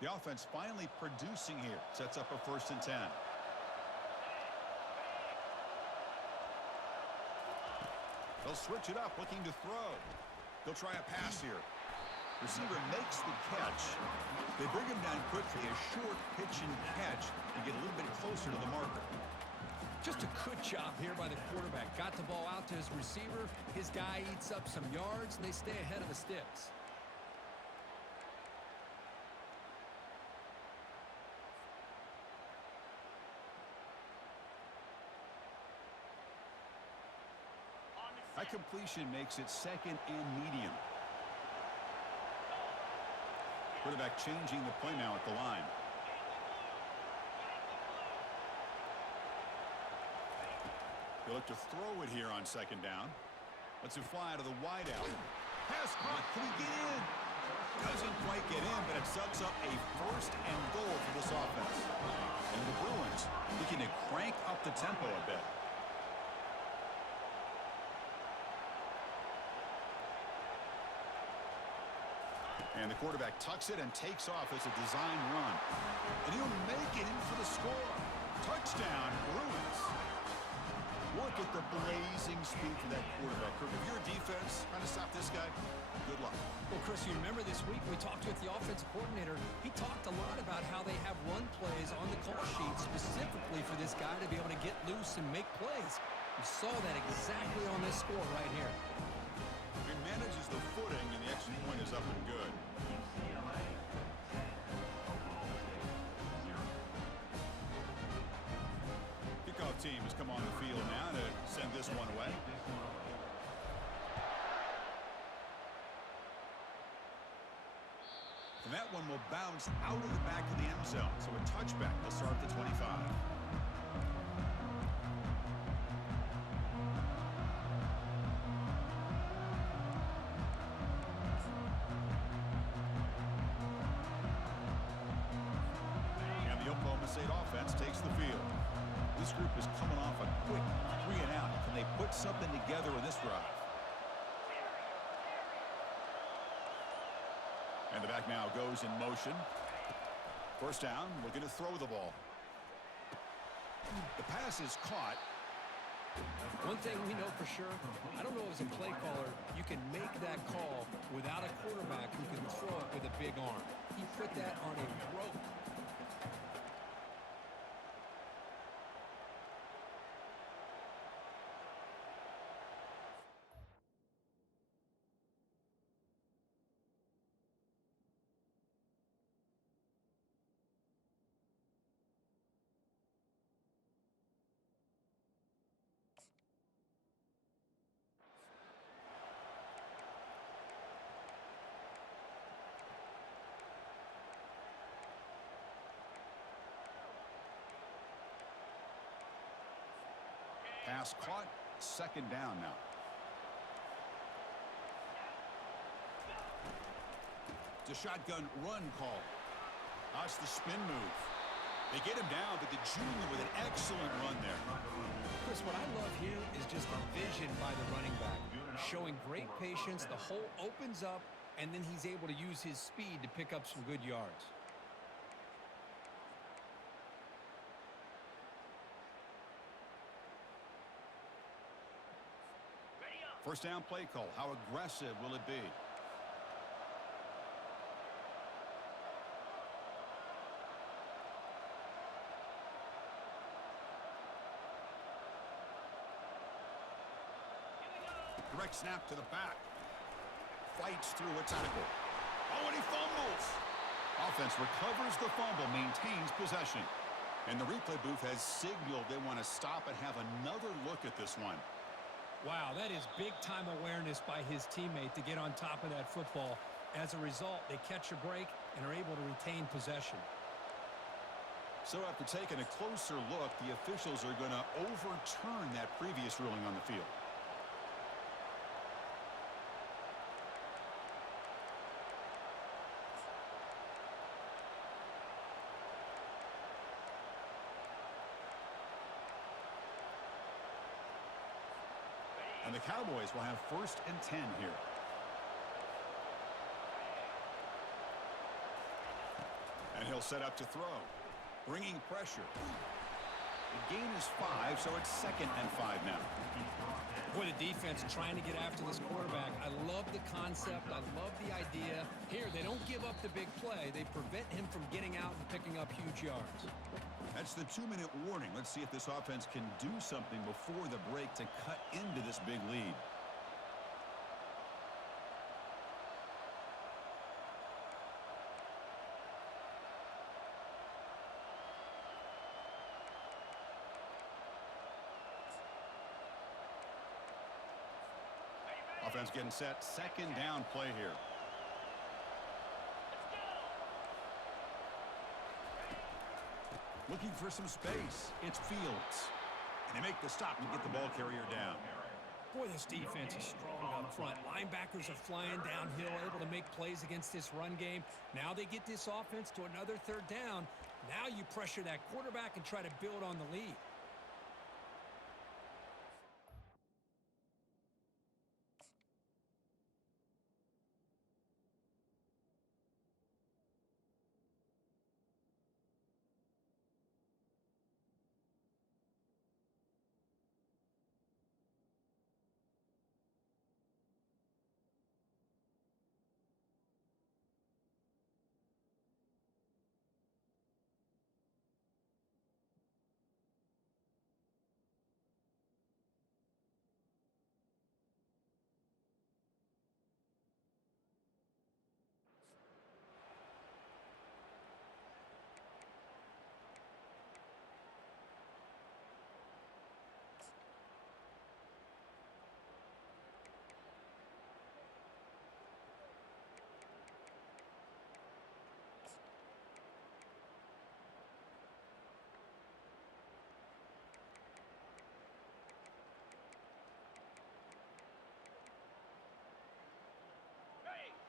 The offense finally producing here. Sets up a 1st and 10. They'll switch it up, looking to throw. They'll try a pass here. Receiver makes the catch. They bring him down quickly, a short pitch and catch to get a little bit closer to the marker. Just a good job here by the quarterback. Got the ball out to his receiver. His guy eats up some yards, and they stay ahead of the sticks. That completion makes it 2nd and medium. Quarterback changing the play now at the line. They look to throw it here on 2nd down. Lets it fly out of the wideout. Pass caught. Can he get in? Doesn't quite get in, but it sets up a 1st and goal for this offense. And the Bruins looking to crank up the tempo a bit. And the quarterback tucks it and takes off as a design run. And he'll make it in for the score. Touchdown, Bruins. Look at the blazing speed for that quarterback. Kirk, if you're a defense trying to stop this guy, good luck. Well, Chris, you remember this week we talked with the offensive coordinator. He talked a lot about how they have run plays on the call sheet specifically for this guy to be able to get loose and make plays. We saw that exactly on this score right here. He manages the footing, and the extra point is up and good. Kickoff team has come on the field now to send this one away. And that one will bounce out of the back of the end zone. So a touchback will start at the 25. State offense takes the field. This group is coming off a quick 3 and out. Can they put something together in this drive? And the back now goes in motion. 1st down, looking to throw the ball. The pass is caught. One thing we know for sure, I don't know as a play caller, you can make that call without a quarterback who can throw it with a big arm. He put that on a rope. Pass caught. 2nd down now. It's a shotgun run call. That's the spin move. They get him down, but the junior with an excellent run there. Chris, what I love here is just the vision by the running back. Showing great patience. The hole opens up, and then he's able to use his speed to pick up some good yards. First down play call. How aggressive will it be? Direct snap to the back. Fights through a tackle. Oh, and he fumbles. Offense recovers the fumble, maintains possession. And the replay booth has signaled they want to stop and have another look at this one. Wow, that is big-time awareness by his teammate to get on top of that football. As a result, they catch a break and are able to retain possession. So after taking a closer look, the officials are going to overturn that previous ruling on the field. And the Cowboys will have 1st and 10 here. He'll set up to throw. Bringing pressure. The gain is 5, so it's 2nd and 5 now. Boy, the defense trying to get after this quarterback. I love the concept. I love the idea. Here, they don't give up the big play. They prevent him from getting out and picking up huge yards. That's the 2-minute warning. Let's see if this offense can do something before the break to cut into this big lead. Offense getting set. 2nd down play here. Looking for some space. It's Fields. And they make the stop and get the ball carrier down. Boy, this defense is strong up front. Linebackers are flying downhill, able to make plays against this run game. Now they get this offense to another 3rd down. Now you pressure that quarterback and try to build on the lead.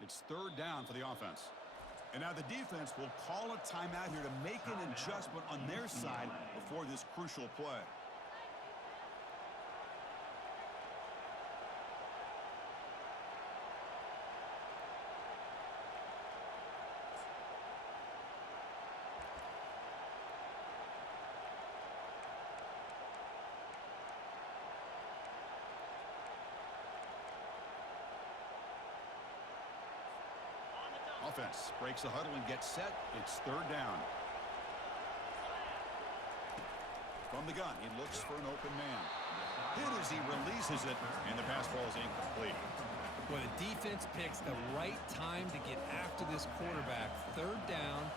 It's 3rd down for the offense. And now the defense will call a timeout here to make an adjustment on their side before this crucial play. Offense breaks the huddle and gets set. It's 3rd down. From the gun, he looks for an open man. Hit as he releases it, and the pass ball is incomplete. Well, the defense picks the right time to get after this quarterback. 3rd down,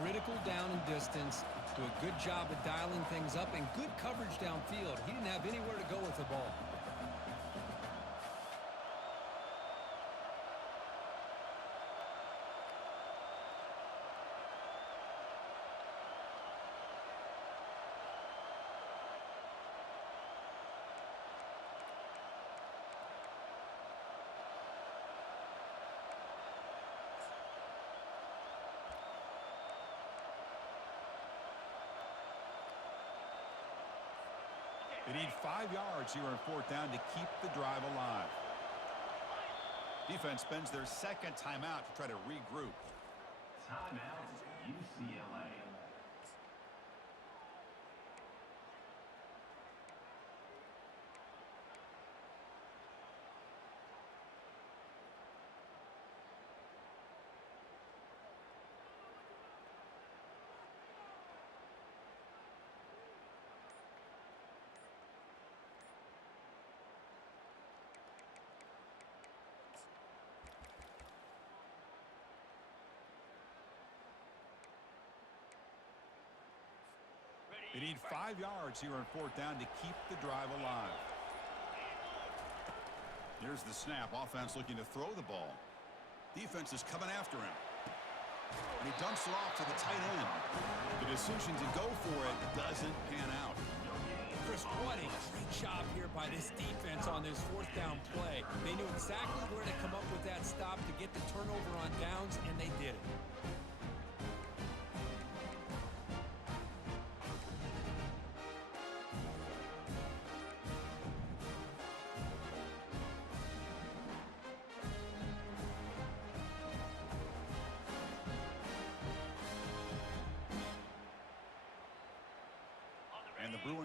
critical down and distance. Do a good job of dialing things up and good coverage downfield. He didn't have anywhere to go with the ball. They need 5 yards here on 4th down to keep the drive alive. Defense spends their 2nd timeout to try to regroup. Timeout, UCLA. They need 5 yards here on 4th down to keep the drive alive. Here's the snap. Offense looking to throw the ball. Defense is coming after him. And he dumps it off to the tight end. The decision to go for it doesn't pan out. Chris, what a great job here by this defense on this 4th down play. They knew exactly where to come up with that stop to get the turnover on downs, and they did it.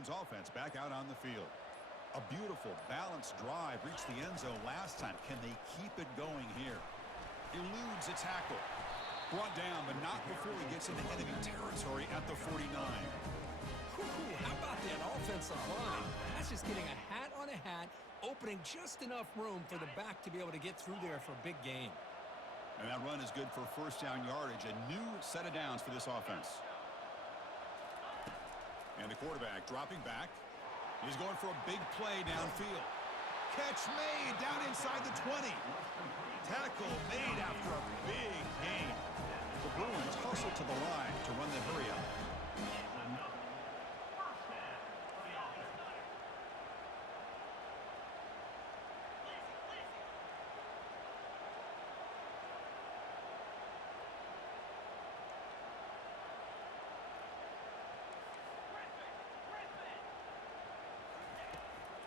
Bruins offense back out on the field. A beautiful, balanced drive reached the end zone last time. Can they keep it going here? Eludes a tackle. Brought down, but not before he gets into enemy territory at the 49. How about that offensive line? That's just getting a hat on a hat, opening just enough room for the back to be able to get through there for a big gain. And that run is good for first down yardage. A new set of downs for this offense. And the quarterback dropping back. He's going for a big play downfield. Catch made down inside the 20. Tackle made after a big gain. The Bruins hustle to the line to run the hurry up.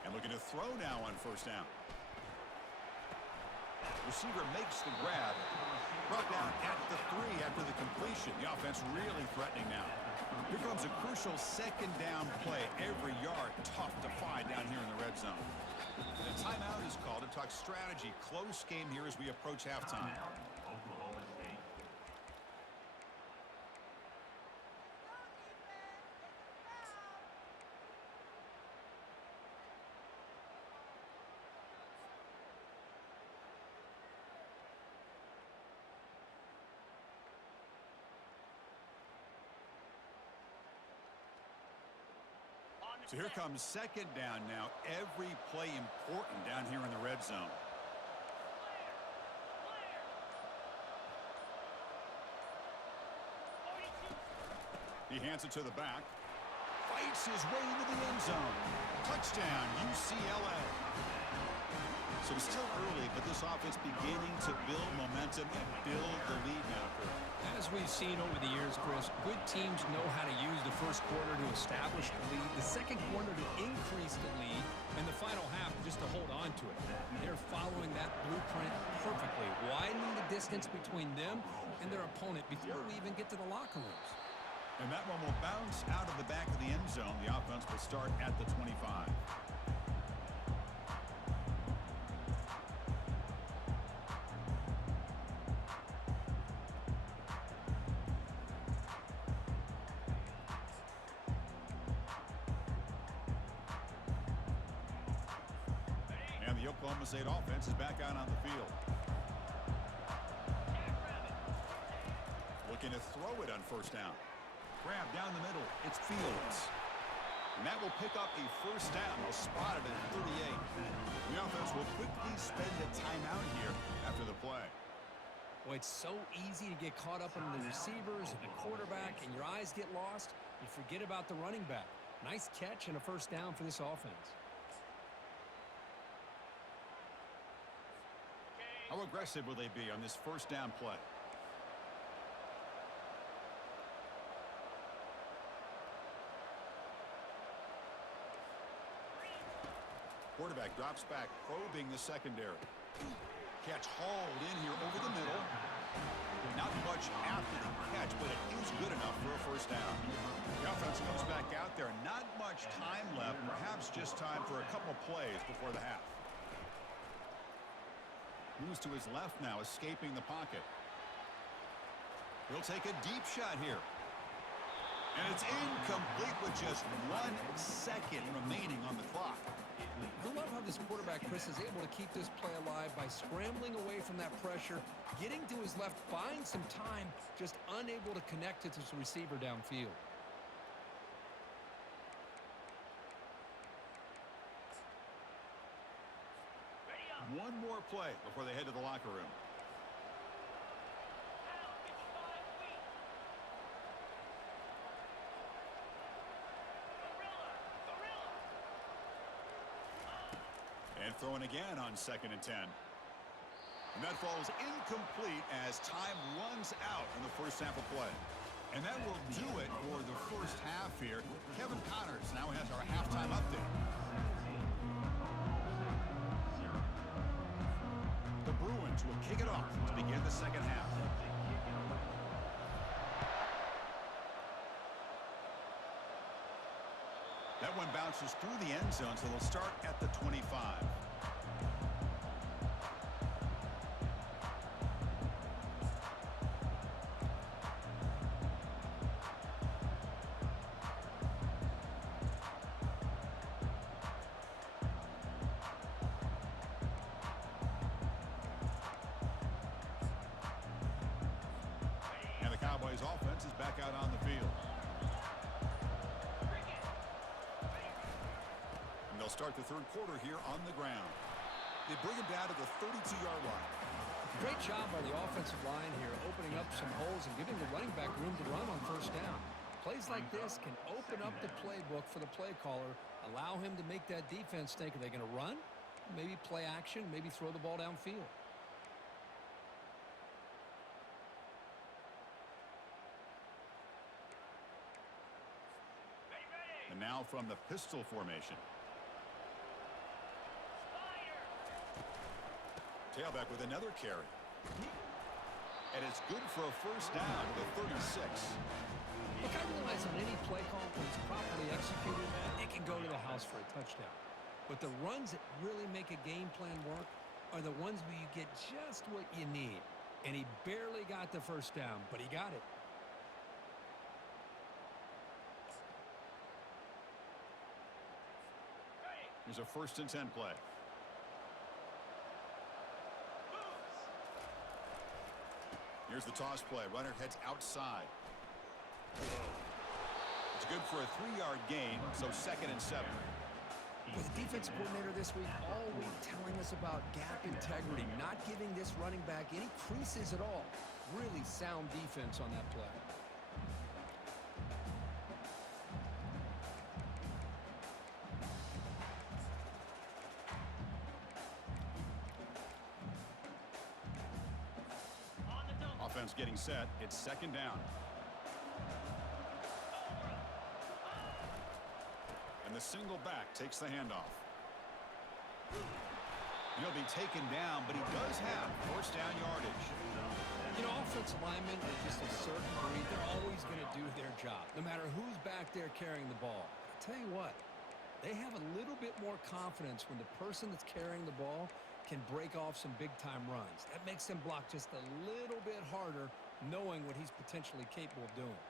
And looking to throw now on first down. Receiver makes the grab. Brought down at the 3 after the completion. The offense really threatening now. Here comes a crucial second down play. Every yard tough to find down here in the red zone. The timeout is called to talk strategy. Close game here as we approach halftime. Oklahoma State. So here comes second down now. Every play important down here in the red zone. He hands it to the back. Fights his way into the end zone. Touchdown, UCLA. So it's still early, but this offense beginning to build momentum and build the lead now. As we've seen over the years, Chris, good teams know how to use the first quarter to establish the lead, the second quarter to increase the lead, and the final half just to hold on to it. They're following that blueprint perfectly, widening the distance between them and their opponent before we even get to the locker rooms. And that one will bounce out of the back of the end zone. The offense will start at the 25. And the Oklahoma State offense is back out on the field. Looking to throw it on first down. Grab down the middle. It's Fields. And that will pick up a first down. They'll spot it at 38. The offense will quickly spend a timeout here after the play. Well, it's so easy to get caught up in the receivers and the quarterback, and your eyes get lost. You forget about the running back. Nice catch and a first down for this offense. How aggressive will they be on this first down play? Quarterback drops back, probing the secondary. Catch hauled in here over the middle. Not much after the catch, but it is good enough for a first down. The offense comes back out there. Not much time left. Perhaps just time for a couple plays before the half. Moves to his left now, escaping the pocket. He'll take a deep shot here. And it's incomplete with just 1 second remaining on the clock. I love how this quarterback, Chris, is able to keep this play alive by scrambling away from that pressure, getting to his left, buying some time, just unable to connect it to his receiver downfield. One more play before they head to the locker room. And throwing again on 2nd and 10. And that falls incomplete as time runs out in the first half of play. And that will do it for the first half here. Kevin Connors now has our halftime update. The Bruins will kick it off to begin the second half. That one one bounces through the end zone, so they'll start at the 25. And the Cowboys offense is back out on the field. And they'll start the third quarter here on the ground. They bring him down to the 32-yard line. Great job by the offensive line here, opening up some holes and giving the running back room to run on first down. Plays like this can open up the playbook for the play caller, allow him to make that defense think, are they going to run? Maybe play action, maybe throw the ball downfield. And now from the pistol formation. Tailback with another carry. And it's good for a first down to the 36. Look, I realize on any play call, when it's properly executed, it can go to the house for a touchdown. But the runs that really make a game plan work are the ones where you get just what you need. And he barely got the first down, but he got it. Here's a 1st and 10 play. Here's the toss play. Runner heads outside. It's good for a 3-yard gain, so 2nd and 7. With the defensive coordinator this week, all week telling us about gap integrity, not giving this running back any creases at all. Really sound defense on that play. Offense getting set. It's 2nd down. And the single back takes the handoff. He'll be taken down, but he does have first down yardage. You know, offensive linemen are just a certain breed. They're always going to do their job, no matter who's back there carrying the ball. But I tell you what, they have a little bit more confidence when the person that's carrying the ball can break off some big-time runs. That makes them block just a little bit harder, knowing what he's potentially capable of doing.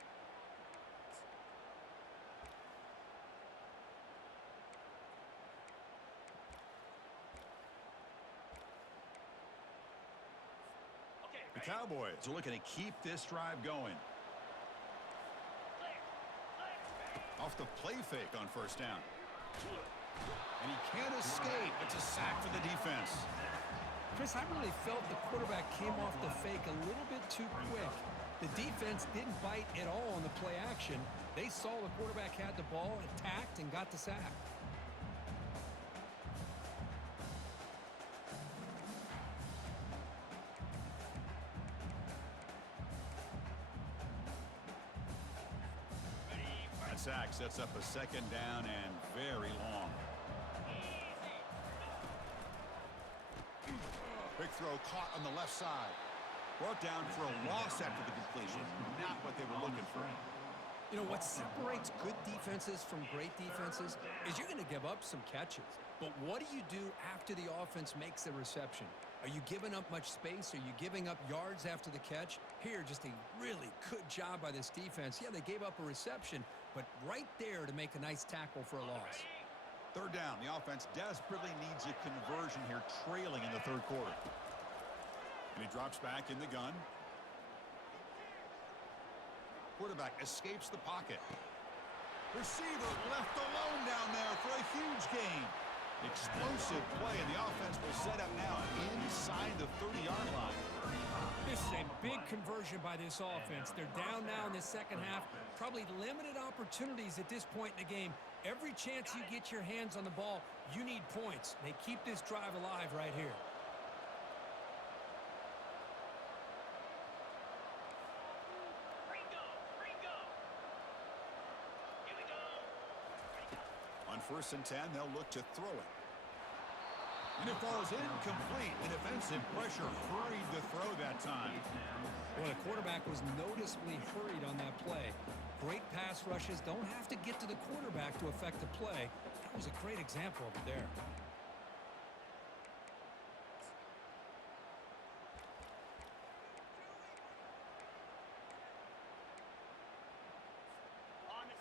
The Cowboys are looking to keep this drive going. Off the play fake on first down. And he can't escape. It's a sack for the defense. Chris, I really felt the quarterback came off the fake a little bit too quick. The defense didn't bite at all on the play action. They saw the quarterback had the ball, attacked, and got the sack. That sack sets up a 2nd down and very long. Big throw caught on the left side. Brought down for a loss after the completion. Not what they were looking for. You know, what separates good defenses from great defenses is you're going to give up some catches. But what do you do after the offense makes the reception? Are you giving up much space? Are you giving up yards after the catch? Here, just a really good job by this defense. Yeah, they gave up a reception, but right there to make a nice tackle for a loss. 3rd down. The offense desperately needs a conversion here, trailing in the 3rd quarter. And he drops back in the gun. Quarterback escapes the pocket. Receiver left alone down there for a huge gain. Explosive play, and the offense will set up now inside the 30-yard line. This is a big conversion by this offense. They're down now in the second half. Probably limited opportunities at this point in the game. Every chance you get your hands on the ball, you need points. They keep this drive alive right here. On 1st and 10, they'll look to throw it. And it falls incomplete. The defensive pressure hurried the throw that time. Well, the quarterback was noticeably hurried on that play. Great pass rushes don't have to get to the quarterback to affect the play. That was a great example of it there.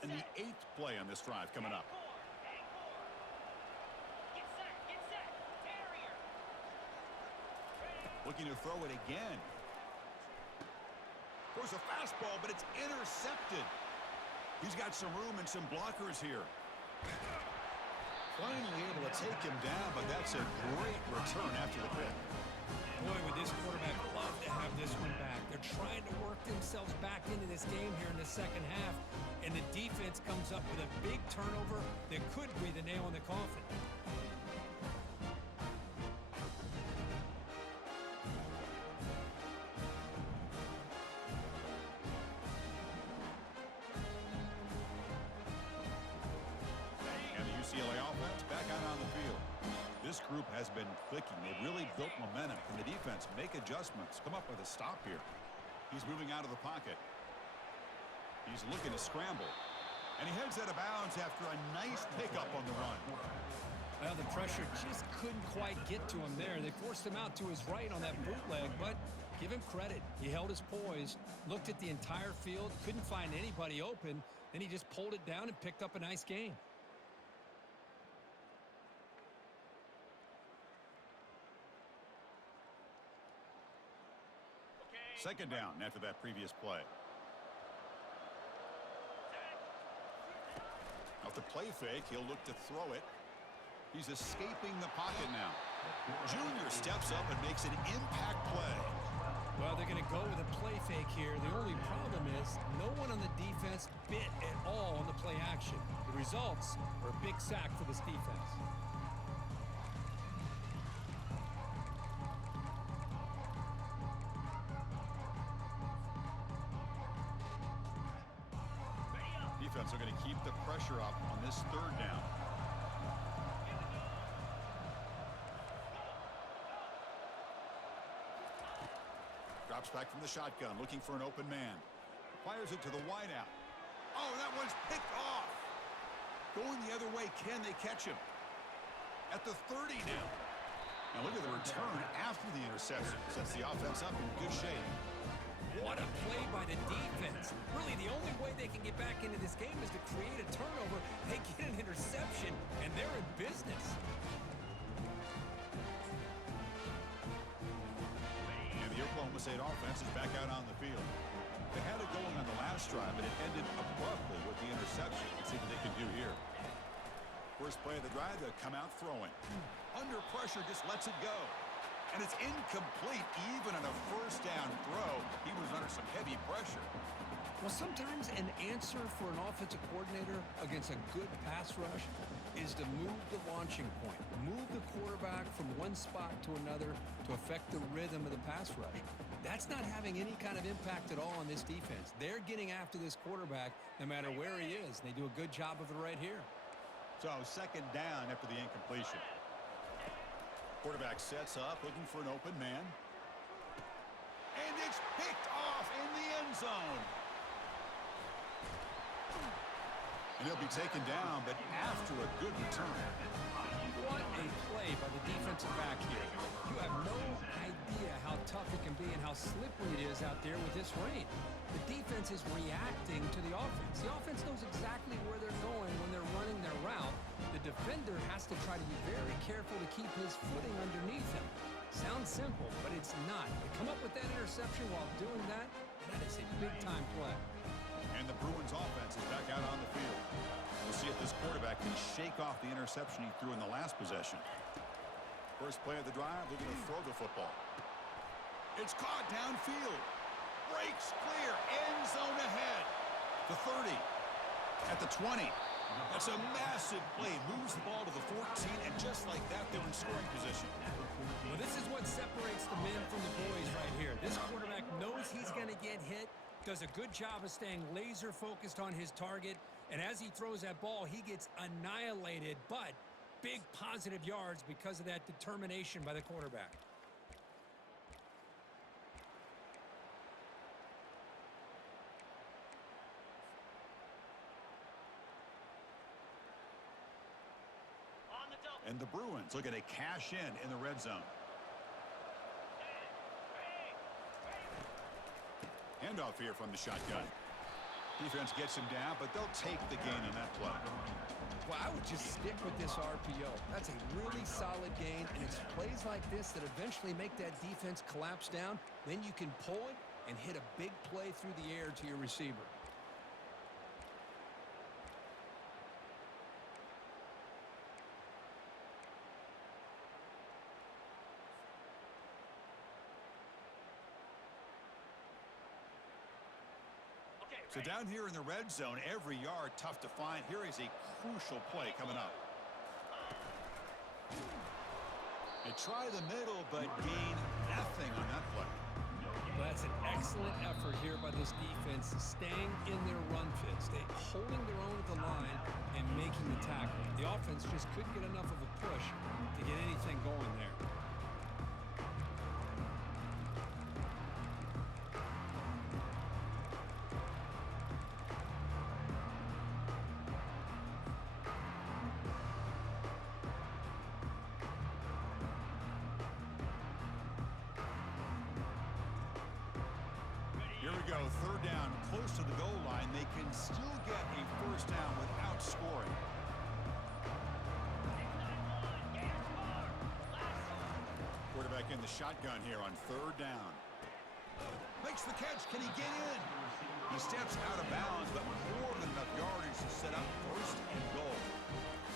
And the 8th play on this drive coming up. Looking to throw it again. Throws a fastball, but it's intercepted. He's got some room and some blockers here. Finally able to take him down, but that's a great return after the pick. Boy, would this quarterback love to have this one back. They're trying to work themselves back into this game here in the second half, and the defense comes up with a big turnover that could be the nail in the coffin. And the UCLA offense back out on the field. This group has been clicking. They've really built momentum. Can the defense make adjustments? Come up with a stop here. He's moving out of the pocket. He's looking to scramble. And he heads out of bounds after a nice pickup on the run. Well, the pressure just couldn't quite get to him there. They forced him out to his right on that bootleg, but give him credit. He held his poise, looked at the entire field, couldn't find anybody open, then he just pulled it down and picked up a nice gain. Second down after that previous play. Off the play fake, he'll look to throw it. He's escaping the pocket now. Junior steps up and makes an impact play. Well, they're going to go with a play fake here. The only problem is no one on the defense bit at all on the play action. The results are a big sack for this defense. Defense are going to keep the pressure up on this third down. Drops back from the shotgun, looking for an open man. Fires it to the wideout. Oh, that one's picked off. Going the other way, can they catch him? At the 30 now. Now look at the return after the interception. Sets the offense up in good shape. What a play by the defense. Really, the only way they can get back into this game is to create a turnover. They get an interception, and they're in business. And the Oklahoma State offense is back out on the field. They had it going on the last drive, but it ended abruptly with the interception. Let's see what they can do here. First play of the drive, they'll come out throwing. Under pressure, just lets it go. And it's incomplete even on a first down throw. He was under some heavy pressure. Well, sometimes an answer for an offensive coordinator against a good pass rush is to move the launching point. Move the quarterback from one spot to another to affect the rhythm of the pass rush. That's not having any kind of impact at all on this defense. They're getting after this quarterback no matter where he is. They do a good job of it right here. So second down after the incompletion. Quarterback sets up, looking for an open man. And it's picked off in the end zone. And he'll be taken down, but after a good return. What a play by the defensive back here. You have no idea how tough it can be and how slippery it is out there with this rain. The defense is reacting to the offense. The offense knows exactly where they're going when they're running their route. The defender has to try to be very careful to keep his footing underneath him. Sounds simple, but it's not. They come up with that interception while doing that, and that is a big-time play. And the Bruins offense is back out on the field. We'll see if this quarterback can shake off the interception he threw in the last possession. First play of the drive, they're going to throw the football. It's caught downfield. Breaks clear. End zone ahead. The 30. At the 20. That's a massive play. Moves the ball to the 14, and just like that, they're in scoring position. Well, this is what separates the men from the boys right here. This quarterback knows he's going to get hit, does a good job of staying laser focused on his target, and as he throws that ball, he gets annihilated, but big positive yards because of that determination by the quarterback. And the Bruins looking to cash in the red zone. Handoff here from the shotgun. Defense gets him down, but they'll take the gain on that play. Well, I would just stick with this RPO. That's a really solid gain, and it's plays like this that eventually make that defense collapse down. Then you can pull it and hit a big play through the air to your receiver. So down here in the red zone, every yard tough to find. Here is a crucial play coming up. They try the middle, but gain nothing on that play. Well, that's an excellent effort here by this defense, staying in their run fit, holding their own at the line and making the tackle. The offense just couldn't get enough of a push to get anything going there. Here we go, third down, close to the goal line. They can still get a first down without scoring. Quarterback in the shotgun here on third down. Makes the catch. Can he get in? He steps out of bounds, but more than enough yardage to set up first and goal.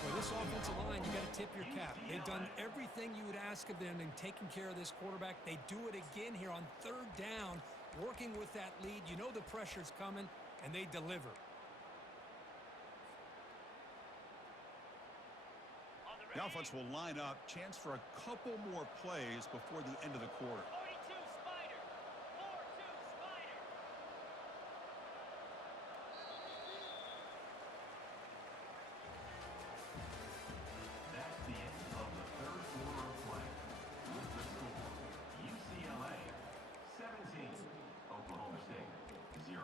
For this offensive line, you got to tip your cap. They've done everything you would ask of them in taking care of this quarterback. They do it again here on third down, working with that lead. You know the pressure's coming, and they deliver. The offense will line up. Chance for a couple more plays before the end of the quarter. 42 Spider. 4-2 Spider. That's the end of the third quarter of play. With the score, UCLA 17, Oklahoma State 0.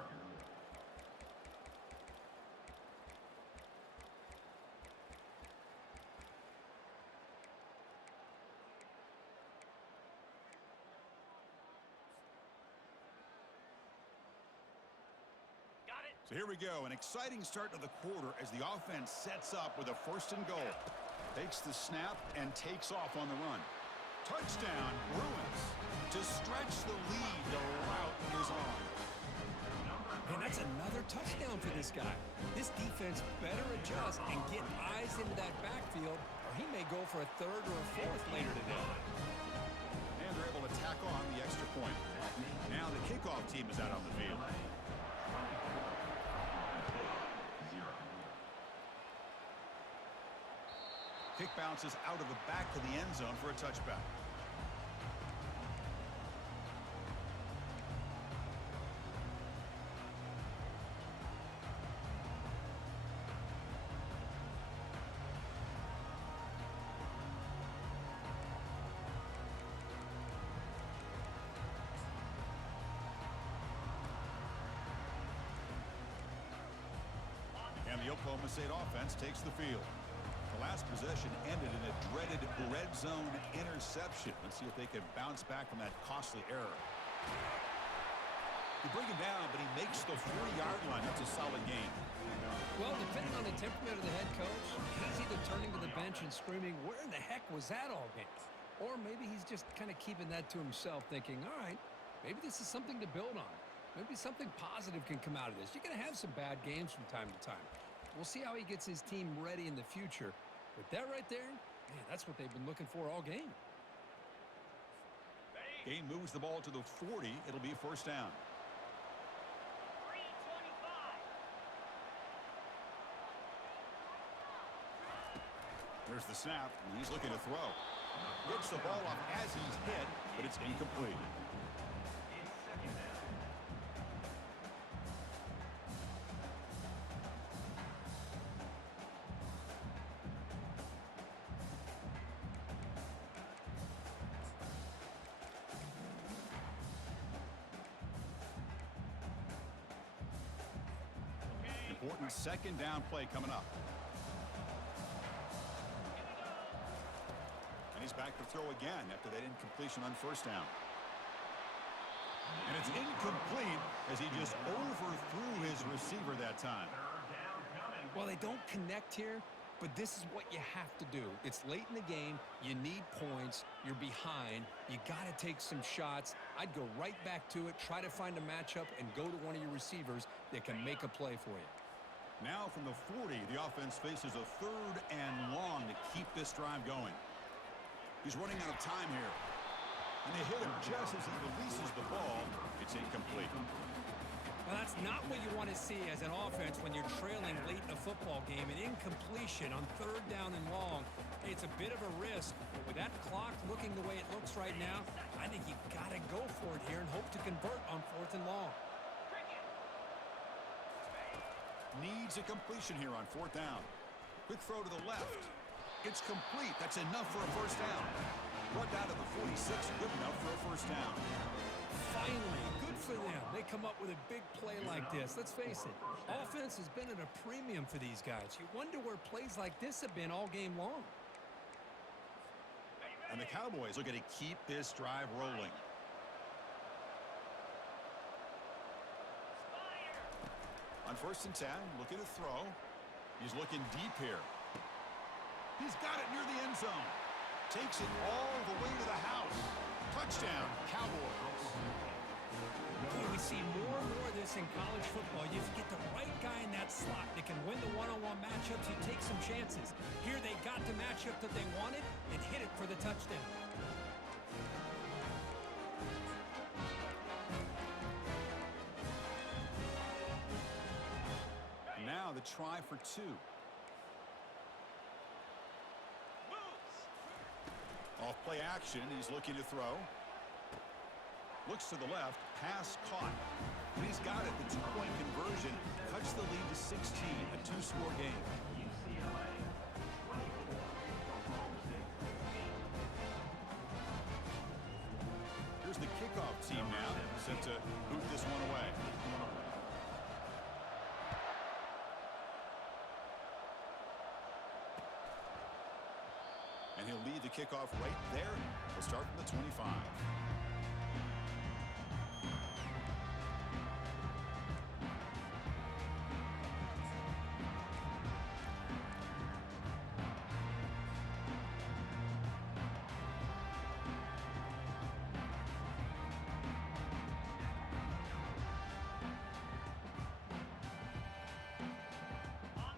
Got it. So here we go, an exciting start to the quarter as the offense sets up with a first and goal. Takes the snap and takes off on the run. Touchdown, Bruins. To stretch the lead, the route is on. And that's another touchdown for this guy. This defense better adjust and get eyes into that backfield, or he may go for a third or a fourth later today. And they're able to tack on the extra point. Now the kickoff team is out on the field. Kick bounces out of the back of the end zone for a touchback. And the Oklahoma State offense takes the field. The last possession ended in a dreaded red zone interception. Let's see if they can bounce back from that costly error. You bring him down, but he makes the 40-yard line. That's a solid gain. Well, depending on the temperament of the head coach, he's either turning to the bench and screaming, where in the heck was that all game? Or maybe he's just kind of keeping that to himself, thinking, all right, maybe this is something to build on. Maybe something positive can come out of this. You're going to have some bad games from time to time. We'll see how he gets his team ready in the future. But that right there, man, that's what they've been looking for all game. Gain moves the ball to the 40. It'll be first down. 3-25. There's the snap, and he's looking to throw. Gets the ball off as he's hit, but it's incomplete. It's second down. important second down play coming up. And he's back to throw again after that incompletion on first down. And it's incomplete as he just overthrew his receiver that time. Well, they don't connect here, but this is what you have to do. It's late in the game. You need points. You're behind. You got to take some shots. I'd go right back to it, try to find a matchup, and go to one of your receivers that can make a play for you. Now from the 40, the offense faces a 3rd and long to keep this drive going. He's running out of time here. And they hit him just as he releases the ball. It's incomplete. Well, that's not what you want to see as an offense when you're trailing late in a football game. An incompletion on 3rd down and long. Hey, it's a bit of a risk, but with that clock looking the way it looks right now, I think you got to go for it here and hope to convert on 4th and long. Needs a completion here on 4th down. Quick throw to the left. It's complete. That's enough for a first down. Brought down to the 46, good enough for a first down. Finally, good for them. They come up with a big play like this. Let's face it, offense has been at a premium for these guys. You wonder where plays like this have been all game long. And the Cowboys are going to keep this drive rolling. On 1st and 10, looking to throw. He's looking deep here. He's got it near the end zone. Takes it all the way to the house. Touchdown, Cowboys. Boy, we see more and more of this in college football. You get the right guy in that slot that can win the one-on-one matchups. You take some chances. Here they got the matchup that they wanted and hit it for the touchdown. Now the try for 2. Off play action, he's looking to throw. Looks to the left, pass caught. And he's got it, the 2-point conversion cuts the lead to 16, a 2-score game. UCLA 24, Oklahoma State 15. Here's the kickoff team now, set to boot this one away. And he'll lead the kickoff right there. We'll start from the 25.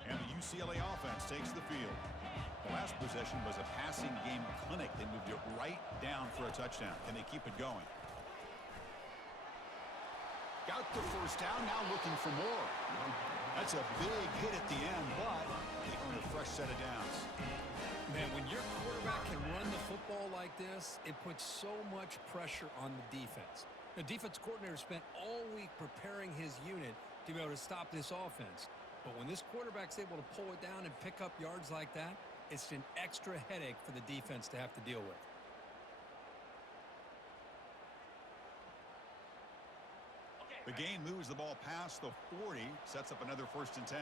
And the UCLA offense takes the field. The last possession was a passing game clinic. They moved it right down for a touchdown. Can they keep it going? Got the first down, now looking for more. That's a big hit at the end, but they earn a fresh set of downs. Man, when your quarterback can run the football like this, it puts so much pressure on the defense. The defense coordinator spent all week preparing his unit to be able to stop this offense. But when this quarterback's able to pull it down and pick up yards like that, it's an extra headache for the defense to have to deal with. The game moves the ball past the 40, sets up another 1st and 10.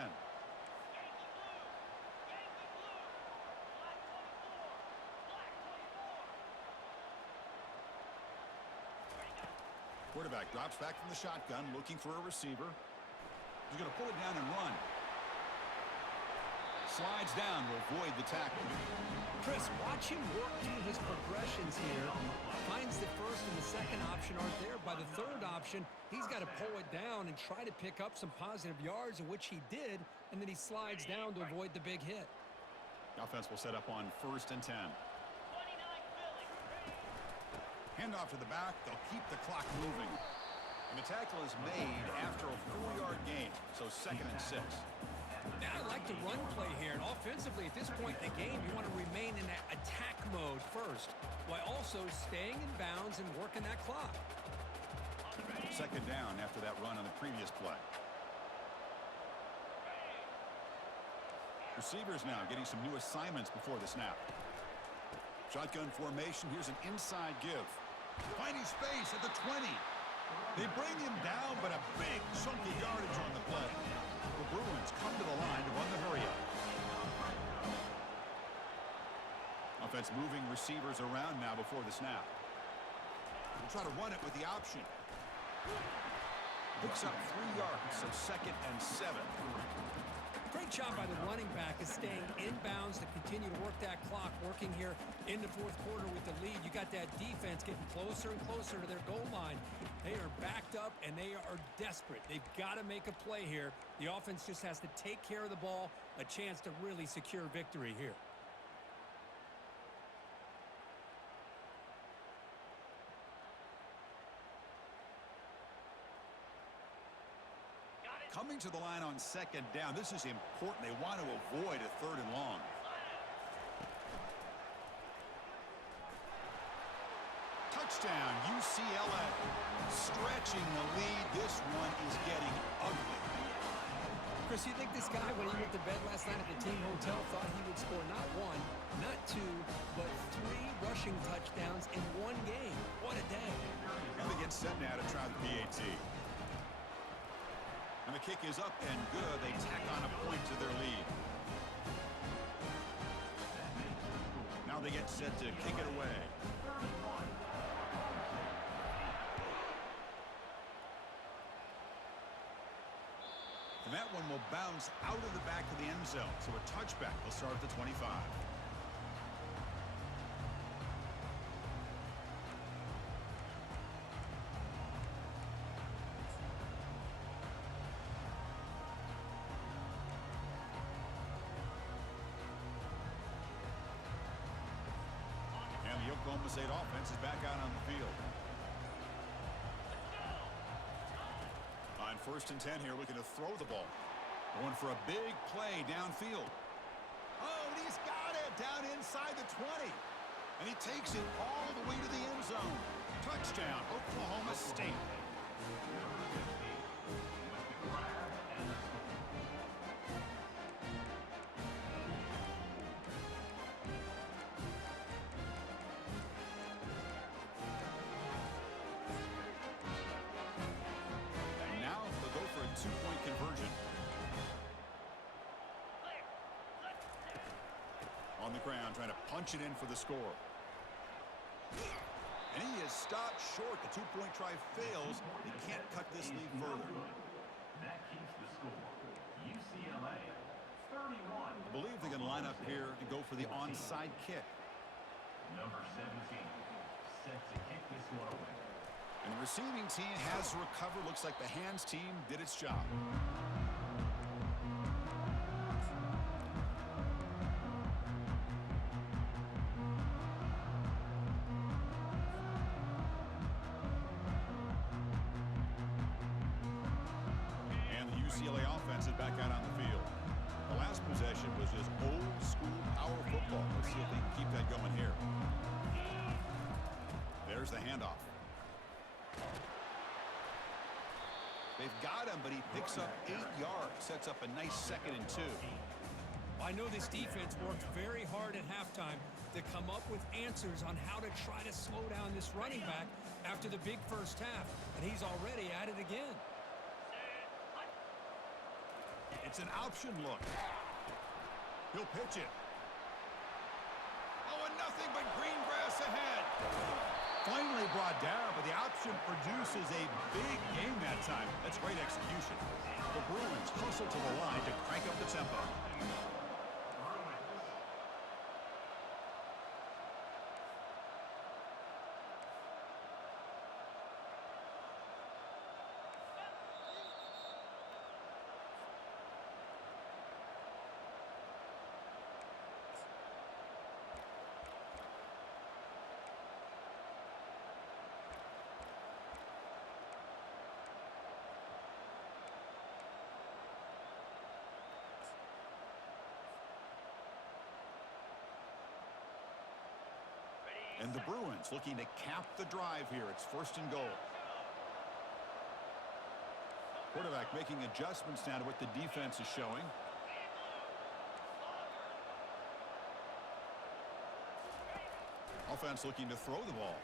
Quarterback drops back from the shotgun, looking for a receiver. He's going to pull it down and run. Slides down to avoid the tackle. Chris, watch him work through his progressions here. Finds the first and the second option aren't there. By the 3rd option, he's got to pull it down and try to pick up some positive yards, in which he did, and then he slides down to avoid the big hit. The offense will set up on 1st and 10. Handoff to the back. They'll keep the clock moving. And the tackle is made after a 4-yard gain, so 2nd and 6. Now I like the run play here, and offensively at this point in the game, you want to remain in that attack mode first, while also staying in bounds and working that clock. 2nd down after that run on the previous play. Receivers now getting some new assignments before the snap. Shotgun formation, here's an inside give. Finding space at the 20. They bring him down, but a big chunk of yardage on the play. The Bruins come to the line to run the hurry-up. Offense moving receivers around now before the snap. We'll try to run it with the option. Picks up 3 yards, so 2nd and 7. Great job by the running back is staying inbounds to continue to work that clock, working here in the fourth quarter with the lead. You got that defense getting closer and closer to their goal line. They are backed up, and they are desperate. They've got to make a play here. The offense just has to take care of the ball, a chance to really secure victory here. Coming to the line on 2nd down. This is important. They want to avoid a 3rd and long. Touchdown, UCLA. Stretching the lead. This one is getting ugly. Chris, you think this guy, when he went to bed last night at the team hotel, thought he would score not 1, not 2, but 3 rushing touchdowns in 1 game? What a day. And they get set now to try the PAT. And the kick is up and good. They tack on a point to their lead. Now they get set to kick it away. And that one will bounce out of the back of the end zone. So a touchback will start at the 25. The Oklahoma State offense is back out on the field. On 1st and 10 here, looking to throw the ball. Going for a big play downfield. Oh, and he's got it down inside the 20. And he takes it all the way to the end zone. Touchdown, Oklahoma State. Two-point conversion. On the ground, trying to punch it in for the score. And he is stopped short. The 2-point try fails. He can't cut this lead further. That keeps the score. UCLA 31. I believe they're going to line up here and go for the onside kick. Number 17 set to kick this one away. And the receiving team has to recover. Looks like the hands team did its job. And the UCLA offense is back out on the field. The last possession was just old school power football. Let's see if they can keep that going here. There's the handoff. They've got him, but he picks up 8 yards, sets up a nice 2nd and 2. I know this defense worked very hard at halftime to come up with answers on how to try to slow down this running back after the big first half, and he's already at it again. It's an option look. He'll pitch it. Oh, and nothing but green grass ahead. Finally brought down, but the option produces a big game that time. That's great execution. The Bruins hustle to the line to crank up the tempo. And the Bruins looking to cap the drive here. It's 1st and goal. Quarterback making adjustments now to what the defense is showing. Offense looking to throw the ball.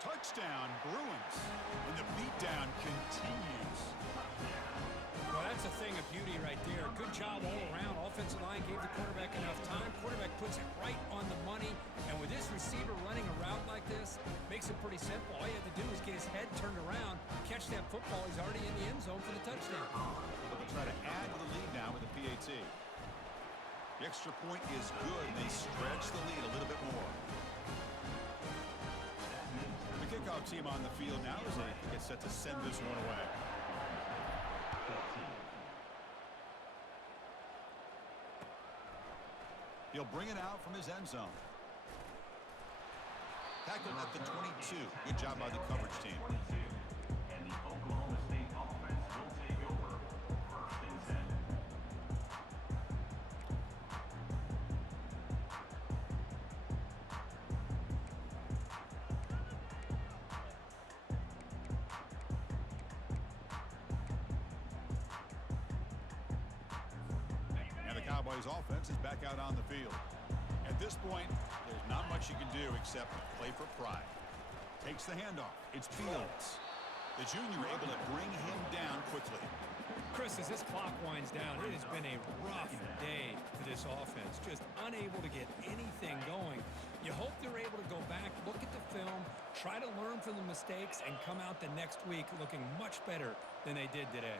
Touchdown, Bruins. And the beatdown continues. Well, that's the thing beauty right there. Good job all around. Offensive line gave the quarterback enough time. Quarterback puts it right on the money. And with this receiver running a route like this, makes it pretty simple. All you have to do is get his head turned around, catch that football. He's already in the end zone for the touchdown. They'll try to add to the lead now with the PAT. The extra point is good. They stretch the lead a little bit more. The kickoff team on the field now as they get set to send this one away. He'll bring it out from his end zone. Tackled at the 22. Good job by the coverage team. And the Oklahoma State offense will take over 1st and 10. And the Cowboys offense is back out on the field. At this point, there's not much you can do except play for pride. Takes the handoff. It's Fields. The junior able to bring him down quickly. Chris, as this clock winds down, it has been a rough day for this offense. Just unable to get anything going. You hope they're able to go back, look at the film, try to learn from the mistakes, and come out the next week looking much better than they did today.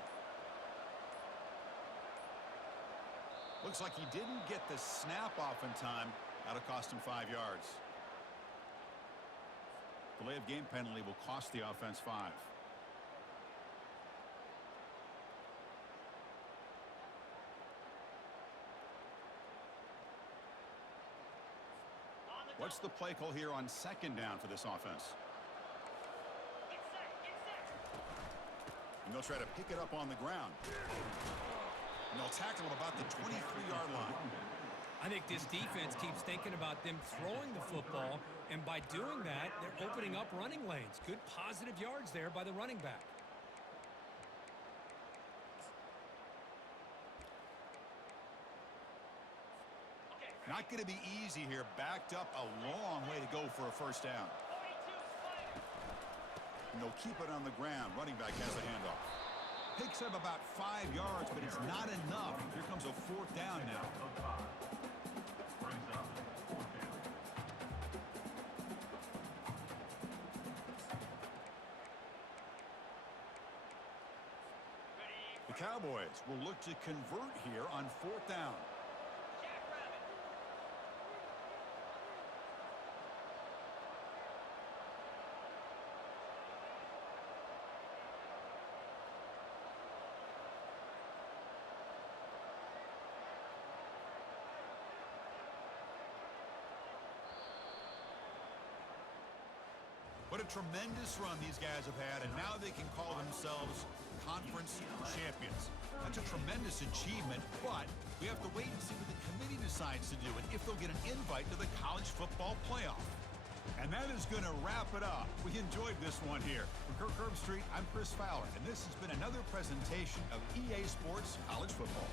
Looks like he didn't get the snap off in time. That'll cost him 5 yards. Delay of game penalty will cost the offense 5. What's the play call here on 2nd down for this offense? Get set, get set. And they'll try to pick it up on the ground. And they'll tackle him about the 23-yard line. I think this defense keeps thinking about them throwing the football, and by doing that, they're opening up running lanes. Good positive yards there by the running back. Not going to be easy here. Backed up a long way to go for a 1st down. 42 Spider. And they'll keep it on the ground. Running back has the handoff. Picks up about 5 yards, but it's not enough. Here comes a 4th down now. Brings up 4th down. The Cowboys will look to convert here on 4th down. Jackrabbit. What a tremendous run these guys have had, and now they can call themselves conference champions. That's a tremendous achievement, but we have to wait and see what the committee decides to do and if they'll get an invite to the college football playoff. And that is going to wrap it up. We enjoyed this one here. For Kirk Herbstreit, I'm Chris Fowler, and this has been another presentation of EA Sports College Football.